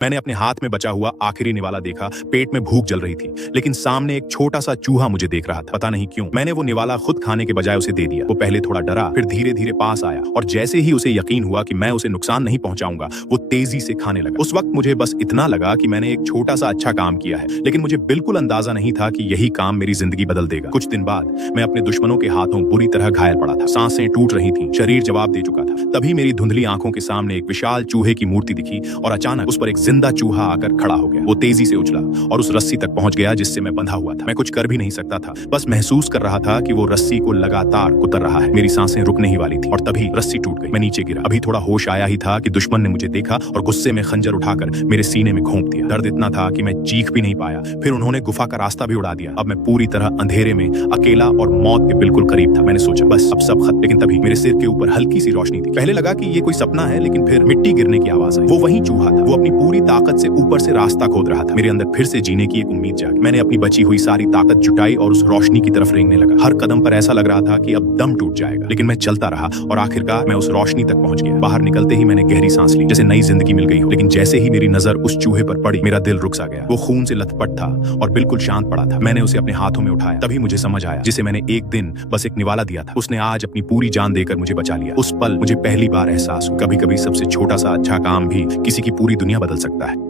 मैंने अपने हाथ में बचा हुआ आखिरी निवाला देखा। पेट में भूख जल रही थी, लेकिन सामने एक छोटा सा चूहा मुझे देख रहा था। पता नहीं क्यों मैंने वो निवाला खुद खाने के बजाय उसे दे दिया। वो पहले थोड़ा डरा, फिर धीरे धीरे पास आया और जैसे ही उसे यकीन हुआ कि मैं उसे नुकसान नहीं पहुंचाऊंगा, वो तेजी से खाने लगा। उस वक्त मुझे बस इतना लगा कि मैंने एक छोटा सा अच्छा काम किया है, लेकिन मुझे बिल्कुल अंदाजा नहीं था कि यही काम मेरी जिंदगी बदल देगा। कुछ दिन बाद मैं अपने दुश्मनों के हाथों बुरी तरह घायल पड़ा था। सांसें टूट रही थी, शरीर जवाब दे चुका था। तभी मेरी धुंधली आंखों के सामने एक विशाल चूहे की मूर्ति दिखी और अचानक उस पर एक जिंदा चूहा आकर खड़ा हो गया। वो तेजी से उछला और उस रस्सी तक पहुंच गया जिससे मैं बंधा हुआ था। मैं कुछ कर भी नहीं सकता था, बस महसूस कर रहा था कि वो रस्सी को लगातार कुतर रहा है। मेरी सांसें रुकने ही वाली थी और तभी रस्सी टूट गई। मैं नीचे गिरा। अभी थोड़ा होश आया ही था कि दुश्मन ने मुझे देखा और गुस्से में खंजर उठाकर मेरे सीने में घोंप दिया। दर्द इतना था कि मैं चीख भी नहीं पाया। फिर उन्होंने गुफा का रास्ता भी उड़ा दिया। अब मैं पूरी तरह अंधेरे में अकेला और मौत के बिल्कुल करीब था। मैंने सोचा बस अब सब खत्म, लेकिन तभी मेरे सिर के ऊपर हल्की सी रोशनी थी। पहले लगा कि ये कोई सपना है, लेकिन फिर मिट्टी गिरने की आवाज आई। वो वही चूहा था। वो अपनी पूरी ताकत से ऊपर से रास्ता खोद रहा था। मेरे अंदर फिर से जीने की एक उम्मीद जागी। मैंने अपनी बची हुई सारी ताकत जुटाई और उस रोशनी की तरफ रेंगने लगा। हर कदम पर ऐसा लग रहा था कि अब दम टूट जाएगा, लेकिन मैं चलता रहा और आखिरकार मैं उस रोशनी तक पहुंच गया। बाहर निकलते ही मैंने गहरी सांस ली, जैसे नई जिंदगी मिल गई हो। लेकिन जैसे ही मेरी नजर उस चूहे पर पड़ी, मेरा दिल रुक सा गया। वो खून से लथपथ था और बिल्कुल शांत पड़ा था। मैंने उसे अपने हाथों में उठाया। तभी मुझे समझ आया, जिसे मैंने एक दिन बस एक निवाला दिया था, उसने आज अपनी पूरी जान देकर मुझे बचा लिया। उस पल मुझे पहली बार एहसास हुआ, कभी कभी सबसे छोटा सा अच्छा काम भी किसी की पूरी दुनिया बदल सकता है।